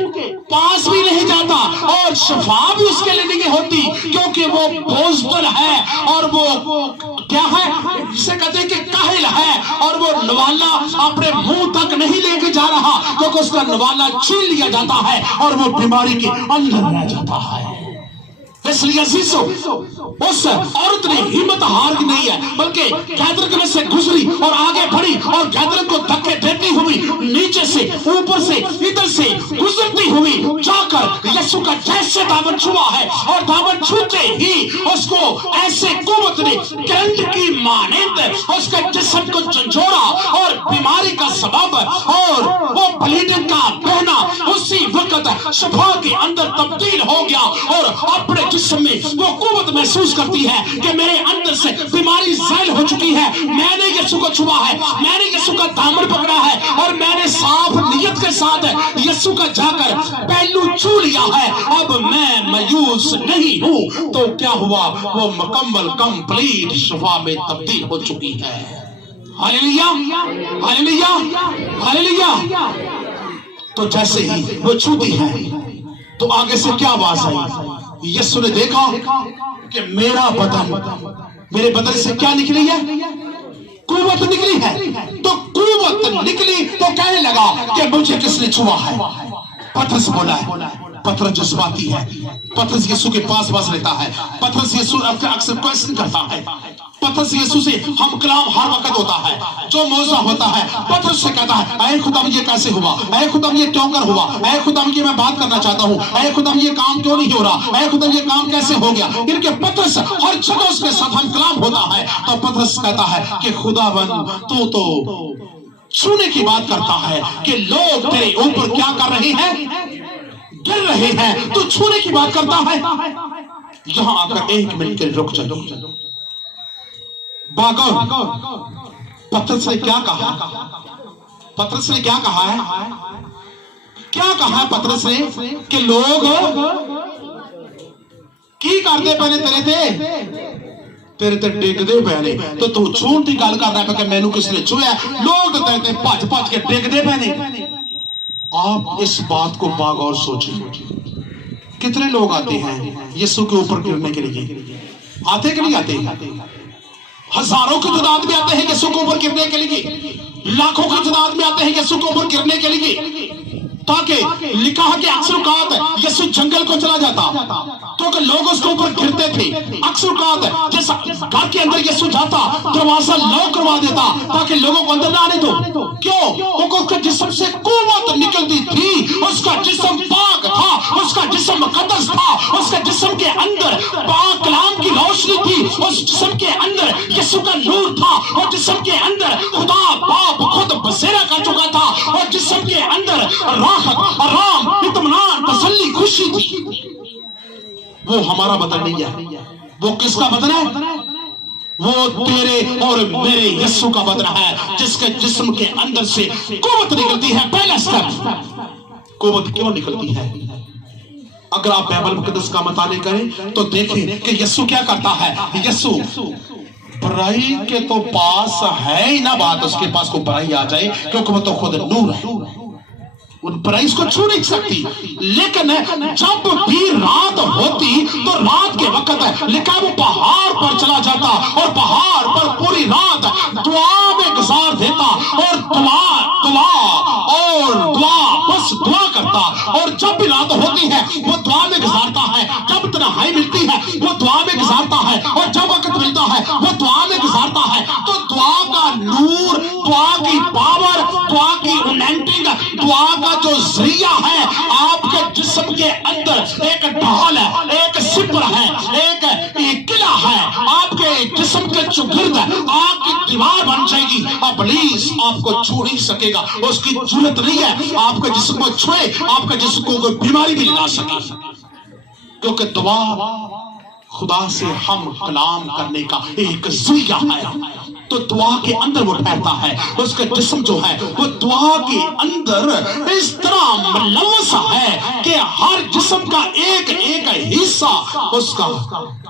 पास भी नहीं जाता और शफा भी उसके लिए नहीं होती, क्योंकि वो बोझदिल है और वो क्या है, जिसे कहते हैं कि काहिल है और वो नवाला अपने मुंह तक नहीं लेके जा रहा, क्योंकि उसका नवाला छीन लिया जाता है और वो बीमारी के अंदर रह जाता है। इसलिए अजीजों उस औरत ने हिम्मत हार की नहीं है, बल्कि गैदरिंग में से गुजरी और आगे बढ़ी और गैदरिंग को धक्के देती हुई नीचे से ऊपर से इधर से गुजरती हुई जाकर यीशु का जैसे दामन छुआ है और दामन छूते ही उसको ऐसे कुव्वत ने करंट की मानंद उसके जिस्म को झंझोड़ा और बीमारी का सबब और वो ब्लीडिंग का बहना उसी वक्त शफा के अंदर तब्दील हो गया और अपने जिस्म में वो कुव्वत महसूस करती है कि मेरे अंदर से बीमारी ज़ाइल हो चुकी है, मैंने यीशु को छुआ है, मैंने यीशु का दामन पकड़ा है और मैंने साफ नियत के साथ यीशु का जाकर पहलू छू लिया है, अब मैं मायूस नहीं हूं। तो क्या हुआ, वो मुकम्मल कंप्लीट शफा में तब्दील हो चुकी है। Hallelujah, hallelujah, hallelujah. तो जैसे ही वो छूती है तो आगे से क्या आवाज आई, यीशु ने देखा कि मेरा बदन, मेरे बदन से क्या निकली है, कुव्वत निकली है। तो कुव्वत निकली तो कहने लगा कि मुझे किसने छुआ है। पतरस बोला है, पतरस जज्बाती है, पतरस यीशु के पास रहता है, पतरस यीशु अक्सर क्वेश्चन करता है पतरस यीशु से हम कलाम हर वक्त होता है, जो मौजा होता है पतरस से कहता है, ऐ खुदा ये कैसे हुआ, ऐ खुदा ये क्यों कर हुआ, ऐ खुदा ये मैं बात करना चाहता हूँ, ऐ खुदा ये काम क्यों नहीं हो रहा, ऐ खुदा ये काम कैसे हो गया। इनके पतरस हर जगह उसके साथ हम कलाम होता है। तो पतरस कहता है कि खुदाबंद तू तो छूने की बात करता है कि लोग तेरे ऊपर क्या कर रहे हैं, गिर रहे हैं, तू छूने की बात करता है। यहां आकर एक मिनट के रुक जाओ। बागौर पतरस ने क्या कहा, पतरस ने क्या कहा है, क्या कहा है पतरस ने कि लोग की करते पहले तेरे ते डिगदे पहले। तो तू छूण की गल कर रहा है कि मैनू किसने छुआ, लोग तो तेरे ते भज भज के डिगदे पहले। आप इस बात को बागौर सोचिए, कितने लोग आते हैं यीशु के ऊपर गिरने के लिए, आते कि नहीं आते? हजारों की तादाद में आते हैं यीशु के ऊपर गिरने के लिए, लाखों की तादाद में आते हैं यीशु के ऊपर गिरने के लिए। ताकि लिखा है कि अक्सर औकात यीशु जंगल को चला जाता क्योंकि लोग उसके ऊपर गिरते थे। अक्सर औकात जैसा घर के अंदर यीशु जाता दरवाजा लॉक करवा देता ताकि लोगों को अंदर ना आने दो। क्यों? क्योंकि उसके जिस्म से कुव्वत निकलती थी, उसका जिस्म पाक था, उसका जिस्म मुकद्दस था, उसके जिस्म के अंदर पाक कलाम की रोशनी थी, उस जिस्म के अंदर यीशु का नूर था, और जिस्म के अंदर खुदा बाप खुद बसेरा कर चुका था, और जिस्म के अंदर राहत आराम इत्मीनान तसल्ली खुशी थी। वो हमारा बदन नहीं है, वो किसका बदन है? वो तेरे और मेरे यीशु का बदन है, जिसके जिस्म के अंदर से कुव्वत निकलती है। पहला स्टेप, कुव्वत क्यों निकलती है? अगर आप बाइबल मुकद्दस का मुतालिया करें तो देखें कि यीशु क्या करता है। यीशु बुराई के तो पास है ही ना बात, उसके पास को बुराई आ जाए क्योंकि वो तो खुद नूर है, उन बुराई को छू नहीं सकती। लेकिन जब भी रात होती तो रात के वक्त लिखा वो पहाड़ पर चला जाता और पहाड़ पर पूरी रात दुआ में गुजार देता और दुआ बस दुआ करता। और जब भी रात होती है वो दुआ में गुजारता है, जब तन्हाई मिलती है वो दुआ में गुजारता है, और जब वक्त मिलता है वो दुआ में गुजारता है। तो दुआ का नूर, दुआ की पावर, दुआ की एनॉइंटिंग, दुआ का जो जरिया है आपके जिस्म के अंदर एक ढाल है, एक सिपर है, एक किला है, आपके जिस्म के चुगिर्द आपकी दीवार बन जाएगी। इब्लीस आपको छू नहीं सकेगा, उसकी जरूरत नहीं है आपके जिस्म को छुए, आपके जिस्म को कोई बीमारी भी ला सके, क्योंकि दुआ खुदा से हम कलाम करने का एक जरिया है। तो दुआ के अंदर वो ठहरता है, उसका जिस्म जो है वो दुआ के अंदर इस तरह मुलव्वस है कि हर जिस्म का एक एक हिस्सा उसका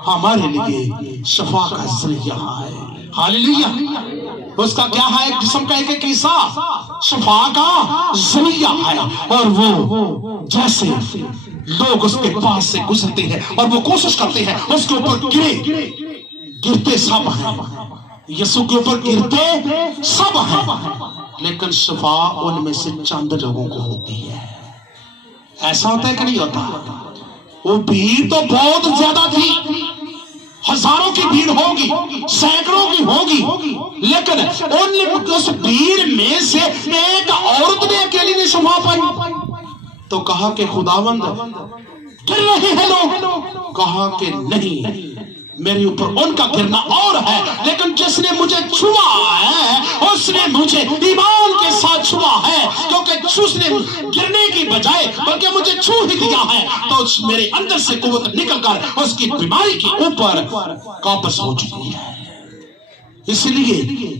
हमारे लिए शफा का जरिया है। हालेलुया। उसका क्या है? जिस्म का एक एक हिस्सा शफा का जरिया है। और वो जैसे लोग उसके पास से गुजरते हैं और वो कोशिश करते हैं उसके ऊपर गिरते सब हैं, यीशु के ऊपर गिरते सब हैं, लेकिन शफा उनमें से चंद लोगों को होती है। ऐसा होता है कि नहीं होता? वो भीड़ तो बहुत ज्यादा थी, हजारों की भीड़ होगी, सैकड़ों की होगी, लेकिन उस भीड़ में से एक औरत ने अकेली ने शफा पाई। तो कहा कि खुदावंद गिर रहे हैं लोग, कहा कि नहीं, मेरे ऊपर उनका गिरना और है, लेकिन जिसने मुझे छुआ है उसने मुझे ईमान के साथ छुआ है, क्योंकि उसने गिरने की बजाय बल्कि मुझे छू ही दिया है। तो मेरे अंदर से कुव्वत निकलकर उसकी बीमारी के ऊपर काबज हो चुकी है। इसलिए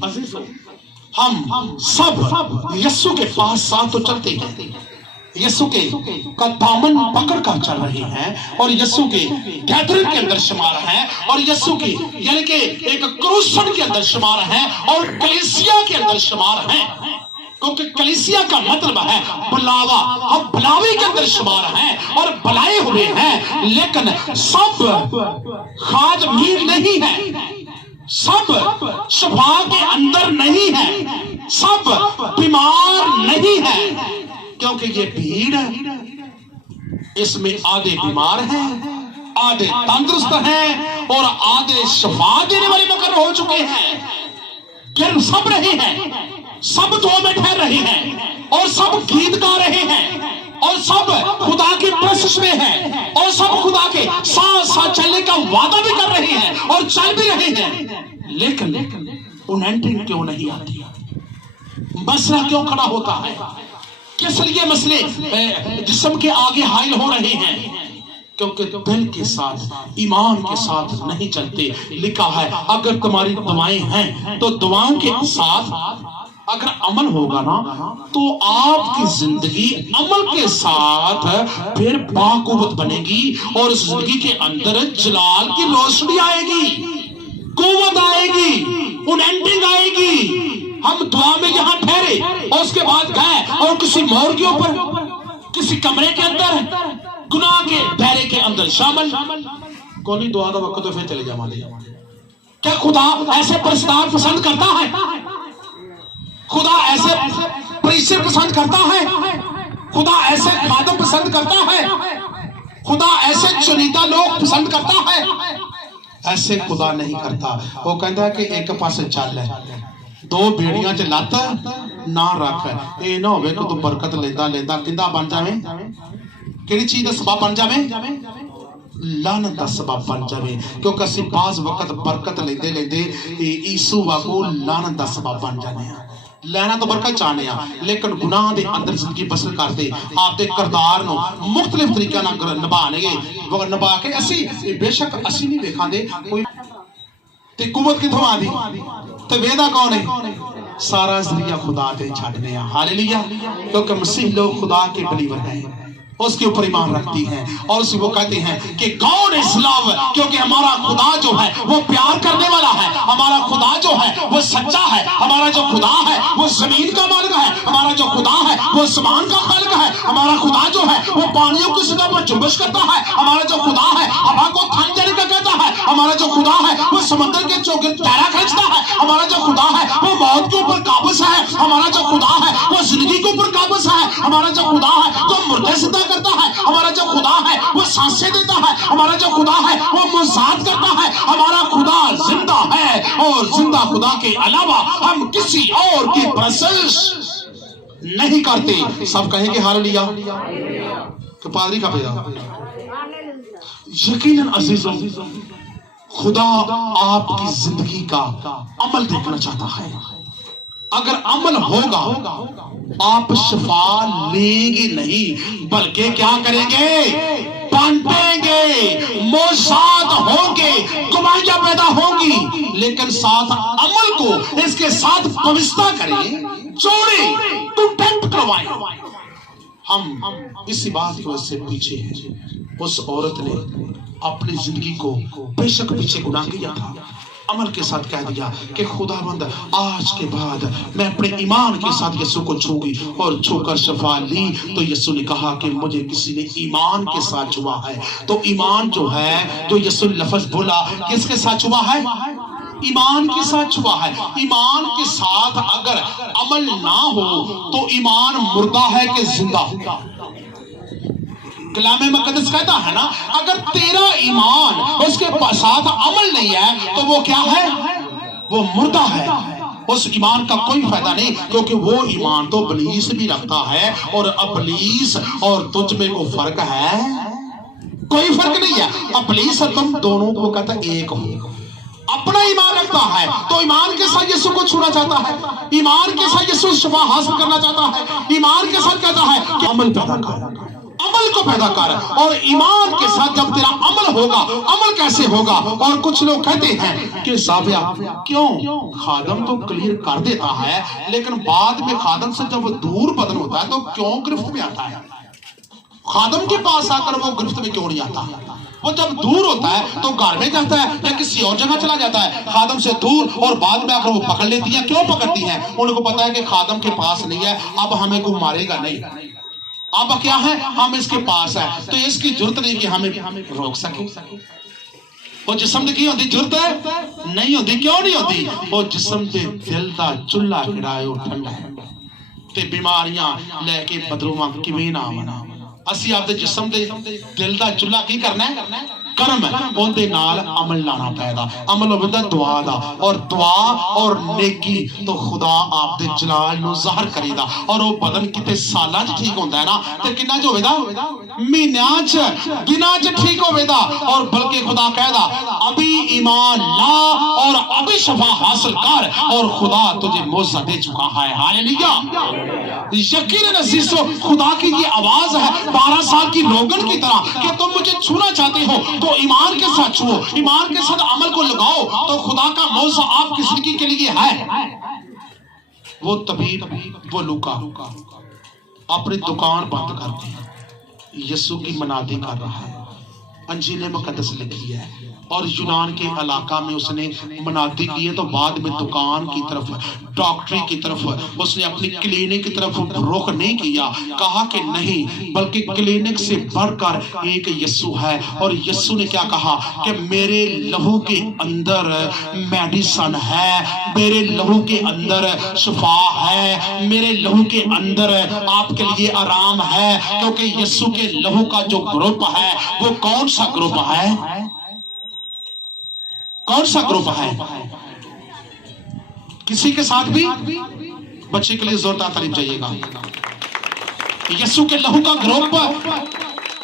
हम सब यीशु के पास साथ तो चलते हैं, यीशु के का दामन पकड़ कर चल रहे हैं, और यीशु के गैदरिंग के अंदर शुमार हैं, और यीशु की यानी कि एक क्रूसन के अंदर शुमार हैं, और कलीसिया के अंदर शुमार हैं, क्योंकि कलीसिया का मतलब है बुलावा। हम बुलावे के अंदर शुमार हैं और बुलाए हुए हैं, लेकिन सब खादमीर नहीं है, सब शफा के अंदर नहीं है, सब बीमार नहीं है, क्योंकि ये भीड़ इसमें आधे बीमार हैं, آدھے تندرست ہیں اور آدھے شفا دینے والے مقرر ہو چکے ہیں. پھر سب رہے ہیں, سب دعا میں ٹھہر رہے ہیں, اور سب گیت گا رہے ہیں, اور سب خدا کی پرستش میں ہیں, اور سب خدا کے ساتھ ساتھ چلنے کا وعدہ بھی کر رہے ہیں اور چل بھی رہے ہیں. لیکن انینٹنگ کیوں نہیں آتی؟ مسئلہ کیوں کھڑا ہوتا ہے؟ کس لیے مسئلے جسم کے آگے حائل ہو رہے ہیں؟ کیونکہ دل کے ساتھ, ایمان کے ساتھ نہیں چلتے. لکھا ہے اگر تمہاری دعائیں ہیں تو دعاؤں کے ساتھ اگر عمل ہوگا نا تو آپ کی زندگی عمل کے ساتھ پھر باقوت بنے گی, اور اس زندگی کے اندر جلال کی روشنی آئے گی, قوت آئے گی, انینٹنگ آئے گی. ہم دعا میں یہاں ٹھہرے اور اس کے بعد گئے اور کسی مور کے اوپر, کسی کمرے کے اندر, گناہ کے دائرے کے اندر شامل. کونی دعا دا وقت تو پھر چلے جا لے. کیا خدا ایسے پرستار پسند کرتا ہے؟ خدا ایسے پریچر پسند کرتا ہے؟ خدا ایسے خادم پسند کرتا ہے؟ خدا ایسے چنیدہ لوگ پسند کرتا ہے؟ ایسے خدا نہیں کرتا. وہ کہتا ہے کہ ایک پاس چل ہے, دو بیڑیاں چ لت نہ رکھ, اے نہ ہوے کہ تو برکت لیندا لیندا کندا بن جاویں, کیڑی چیز دا سبب بن جاویں, لعنت دا سبب بن جاویں. کیونکہ اسی بعض وقت برکت لیندے لیندے یسوع واگو لعنت دا سبب بن جانے ہیں. لینا تو برکت چاہنے ہیں لیکن گناہ دے اندر زندگی بسر کرتے, آپ دے کردار نو مختلف طریقہ نہ نبھانے گے, نبھا کے اسی بے شک اسی نہیں دیکھا دے کوئی تے قوت کتھوں آ دی تے ویدا کون ہے؟ سارا ذریعہ خدا تے چھڈنے ہیں. ہاللیلویہ. کیونکہ مسیح لوگ خدا کے بلیور ہیں, اس کے اوپر ایمان رکھتی ہیں, اور اسی وہ کہتے ہیں کہ گاڈ از لو, کیونکہ ہمارا خدا جو ہے وہ پیار کرنے والا ہے, ہمارا خدا جو ہے وہ سچا ہے, ہمارا جو خدا ہے وہ زمین کا مالک ہے, ہمارا جو خدا ہے وہ آسمان کا خالق ہے, ہمارا خدا جو ہے وہ پانیوں کی سطح پر جنبش کرتا ہے, ہمارا جو خدا ہے ہوا کو تھن دینے کا کہتا ہے, ہمارا جو خدا ہے وہ سمندر کے چوکے تیرا کھینچتا ہے, ہمارا جو خدا ہے وہ موت کے اوپر قابض ہے, ہمارا جو خدا ہے وہ زندگی کے اوپر قابض ہے, ہمارا جو خدا ہے تو مردے زندہ کرتا ہے, ہمارا جو خدا ہے وہ سانسیں دیتا ہے, ہمارا جو خدا ہے وہ معجزات کرتا ہے. ہمارا خدا زندہ ہے, اور زندہ خدا کے علاوہ ہم کسی اور کی پرستش نہیں کرتے. سب کہیں گے ہاللیلویہ. کہ پادری کا پیدا یقیناً عزیزوں, خدا آپ کی زندگی کا عمل دیکھنا چاہتا ہے. اگر عمل ہوگا آپ شفا لیں گے نہیں بلکہ کیا کریں گے؟ بانٹیں گے, معجزات ہوں گے, گواہیاں پیدا ہوں گی, لیکن ساتھ عمل کو اس کے ساتھ پوستہ کریں, جوڑیں, کنٹینٹ کروائیں. ہم اسی بات کو اس سے پیچھے ہیں. اس عورت نے اپنی زندگی کو بے شک پیچھے گناہ کیا تھا, عمل کے ساتھ کہہ دیا کہ خداوند آج کے بعد میں اپنے ایمان کے ساتھ یسوع کو چھو گی, اور چھو کر شفا لی. تو یسوع نے کہا کہ مجھے کسی نے ایمان کے ساتھ چھوا ہے. تو ایمان جو ہے جو یسوع لفظ بولا کس کے ساتھ چھوا ہے؟ ایمان کے ساتھ چھوا ہے. ایمان کے ساتھ اگر عمل نہ ہو تو ایمان مردہ ہے کہ زندہ؟ کلام مقدس کہتا ہے نا اگر تیرا ایمان اس کے ساتھ عمل نہیں ہے تو وہ کیا ہے؟ وہ مردہ ہے. اس ایمان کا کوئی فائدہ نہیں, کیونکہ وہ ایمان تو ابلیس بھی رکھتا ہے, اور ابلیس اور تجھ میں کو فرق ہے؟ کوئی فرق نہیں ہے. ابلیس اور تم دونوں کو کہتا ہے ایک ہو. اپنا ایمان رکھتا ہے تو ایمان کے ساتھ یسوع کو چھونا چاہتا ہے, ایمان کے ساتھ یسوع شفا حاصل کرنا چاہتا ہے, ایمان کے ساتھ کہتا ہے کہ عمل پیدا کر, عمل کو پیدا کر. اور ایمان کے ساتھ جب تیرا عمل ہوگا, عمل کیسے ہوگا؟ اور کچھ لوگ کہتے ہیں کہ زاویہ کیوں, خادم تو کلیئر کر دیتا ہے لیکن بعد میں خادم سے جب وہ دور بدن ہوتا ہے تو کیوں گرفت میں آتا ہے؟ خادم کے پاس آ کر وہ گرفت میں کیوں نہیں آتا؟ وہ جب دور ہوتا ہے تو گھر میں جاتا ہے یا کسی اور جگہ چلا جاتا ہے خادم سے دور, اور بعد میں اگر وہ پکڑ لیتی ہیں. کیوں پکڑتی ہیں؟ ان کو پتا ہے کہ خادم کے پاس نہیں ہے, اب ہمیں کوئی مارے گا نہیں, اب کیا ہے ہم اس کے پاس ہیں, تو اس کی ضرورت نہیں کہ ہمیں روک سکے. وہ جسم کی ہوتی ضرورت ہے نہیں ہوتی. کیوں نہیں ہوتی؟ وہ جسم تے دل دا چولہا کڑائے اور ٹھنڈا ہے, تے بیماریاں لے کے بدروما کیویں نہ آونا. اسی آپ دے جسم دے دل دا چولہا کی کرنا ہے؟ کرم اندے نال عمل لانا پیدا عمل ہوتا دعا دا اور دعا اور نیکی تو خدا آپ دے جلال نو ظاہر کرے دا اور وہ بدن کتے سالاں چ ٹھیک ہوندا ہے نا تے کنا جو ہوے دا مہینیاں چ دناں چ ٹھیک ہوے دا اور بلکہ خدا کہے دا ابھی ایمان لا اور ابھی شفا حاصل کر اور خدا تجھے معجزہ دے چکا ہے ہاللویا یقیناً عزیزو خدا کی یہ آواز ہے 12 سال کی روگن کی طرح کہ تم مجھے چھونا چاہتے ہو تو ایمان کے ساتھ چھو ایمان کے ساتھ عمل کو لگاؤ تو خدا کا معجزہ آپ کی زندگی کے لیے ہے وہ طبیب وہ لوکا اپنی دکان بند کر کے یسوع کی منادی کر رہا ہے انجیل مقدس لکھی ہے اور یونان کے علاقہ میں اس نے منادی کی ہے تو بعد میں دکان کی طرف ڈاکٹری کی طرف اس نے اپنی کلینک کی طرف رخ نہیں کیا کہا کہ نہیں بلکہ کلینک سے بڑھ کر ایک یسوع ہے اور یسوع نے کیا کہا کہ میرے لہو کے اندر میڈیسن ہے میرے لہو کے اندر شفا ہے میرے لہو کے اندر آپ کے لیے آرام ہے کیونکہ یسوع کے لہو کا جو گروپ ہے وہ کون سا گروپ ہے کون سا گروپ ہے کسی کے ساتھ بھی بچے کے لیے زوردار تعلیم چاہیے گا یسوع کے لہو کا گروپ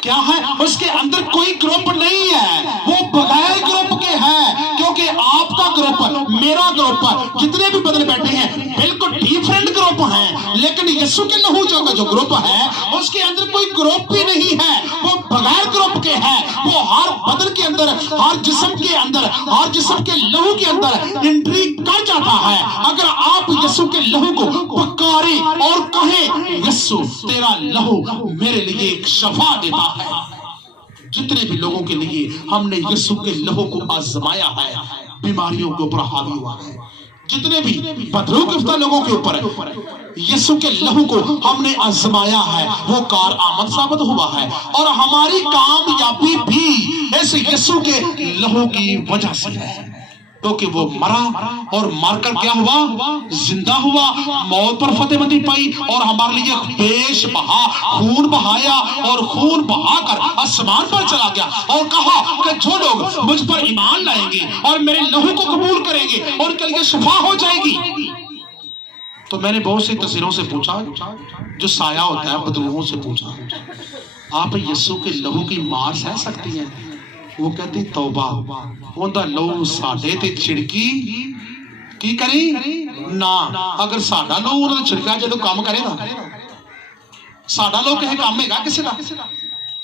کیا ہے اس کے اندر کوئی گروپ نہیں ہے وہ بغیر گروپ کے ہے کیونکہ آپ کا گروپ میرا گروپ جتنے بھی بدل بیٹھے ہیں بالکل ڈیفرنٹ گروپ ہیں لیکن یسوع کے لہو جو گروپ ہے اس کے اندر کوئی گروپ بھی نہیں ہے وہ بغیر گروپ کے ہے وہ ہر بدن کے اندر ہر جسم کے اندر ہر جسم کے لہو کے اندر انٹری کر جاتا ہے اگر آپ یسوع کے لہو کو پکاریں اور کہیں یسوع تیرا لہو میرے لیے ایک شفا دیتا ہے جتنے بھی لوگوں کے لیے ہم نے یسوع کے لہو کو آزمایا ہے بیماریوں کے اوپر حاوی ہوا ہے جتنے بھی بدرو گرفتہ لوگوں کے اوپر یسوع کے لہو کو ہم نے آزمایا ہے وہ کارآمد ثابت ہوا ہے اور ہماری کامیابی بھی اس یسوع کے لہو کی وجہ سے ہے کیونکہ وہ مرا اور مر کر کیا ہوا زندہ ہوا موت پر فتح مندی پائی اور ہمارے لیے بیش بہا خون بہایا اور خون بہا کر آسمان پر چلا گیا اور کہا کہ جو لوگ مجھ پر ایمان لائیں گے اور میرے لہو کو قبول کریں گے اور ان کے لیے شفا ہو جائے گی تو میں نے بہت سی تصویروں سے پوچھا جو سایہ ہوتا ہے بدروہوں سے پوچھا آپ یسوع کے لہو کی مار سہ سکتی ہیں وہ کہتی توبہ اوندا لہو ساڈے تے چھڑکی کی کری نا اگر ساڈا لہو اوندا چھڑکا جے تو کام کرے گا ساڈا لہو کہے کام ہے گا کسی دا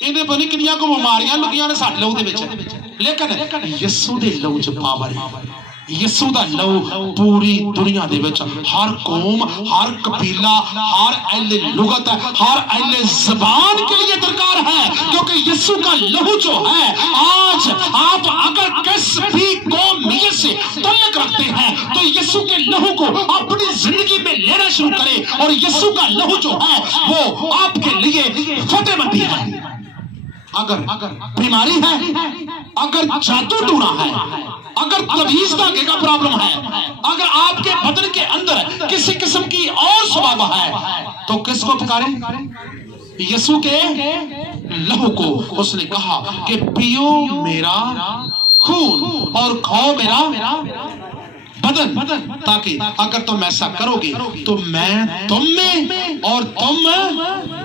اینے بنی کنیاں کو بیماریاں لگیاں نے ساڈے لہو دے وچ لیکن یسوع دے لہو چ پاور ہے یسوع دا لہو پوری دنیا دے وچ ہر قوم ہر قبیلہ ہر اہل لغت ہر اہل زبان کے لیے درکار ہے کیونکہ یسوع کا لہو جو ہے آج آپ اگر کس بھی قومیت سے تعلق رکھتے ہیں تو یسوع کے لہو کو اپنی زندگی میں لینا شروع کریں اور یسوع کا لہو جو ہے وہ آپ کے لیے فتح مندی ہے اگر بیماری ہے اگر جادو ٹونا ہے اگر تعویذ دھاگے کا پرابلم ہے اگر آپ کے بدن کے اندر کسی قسم کی اور سبب ہے تو کس کو پکاریں یسوع کے لہو کو اس نے کہا کہ پیو میرا خون اور کھاؤ میرا بدن تاکہ اگر تم ایسا کرو گے تو میں تم میں اور تم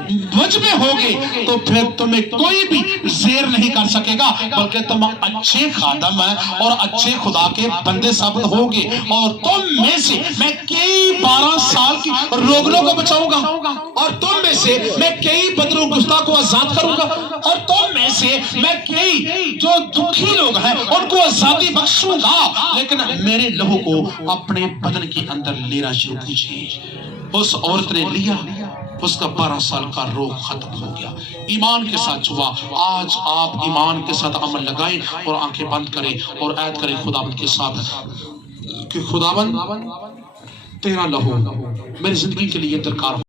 مجھ میں ہوگے تو پھر تمہیں کوئی بھی زیر نہیں کر سکے گا بلکہ تم اچھے خادم اور اچھے خدا کے بندے ثابت ہوگے اور تم میں سے میں کئی 12 سال کی روگنوں کو بچاؤں گا اور تم میں سے میں کئی بدر و گفتہ کو آزاد کروں گا اور تم میں سے میں کئی جو دکھی لوگ ہیں ان کو آزادی بخشوں گا لیکن میرے لہو کو اپنے بدن کے اندر لینا شروع کیجیے اس عورت نے لیا اس کا 12 سال کا روگ ختم ہو گیا ایمان کے ساتھ چھوا آج آپ ایمان کے ساتھ عمل لگائیں اور آنکھیں بند کریں اور عہد کریں خداوند کے ساتھ کہ خداوند تیرا لہو میری زندگی کے لیے درکار ہو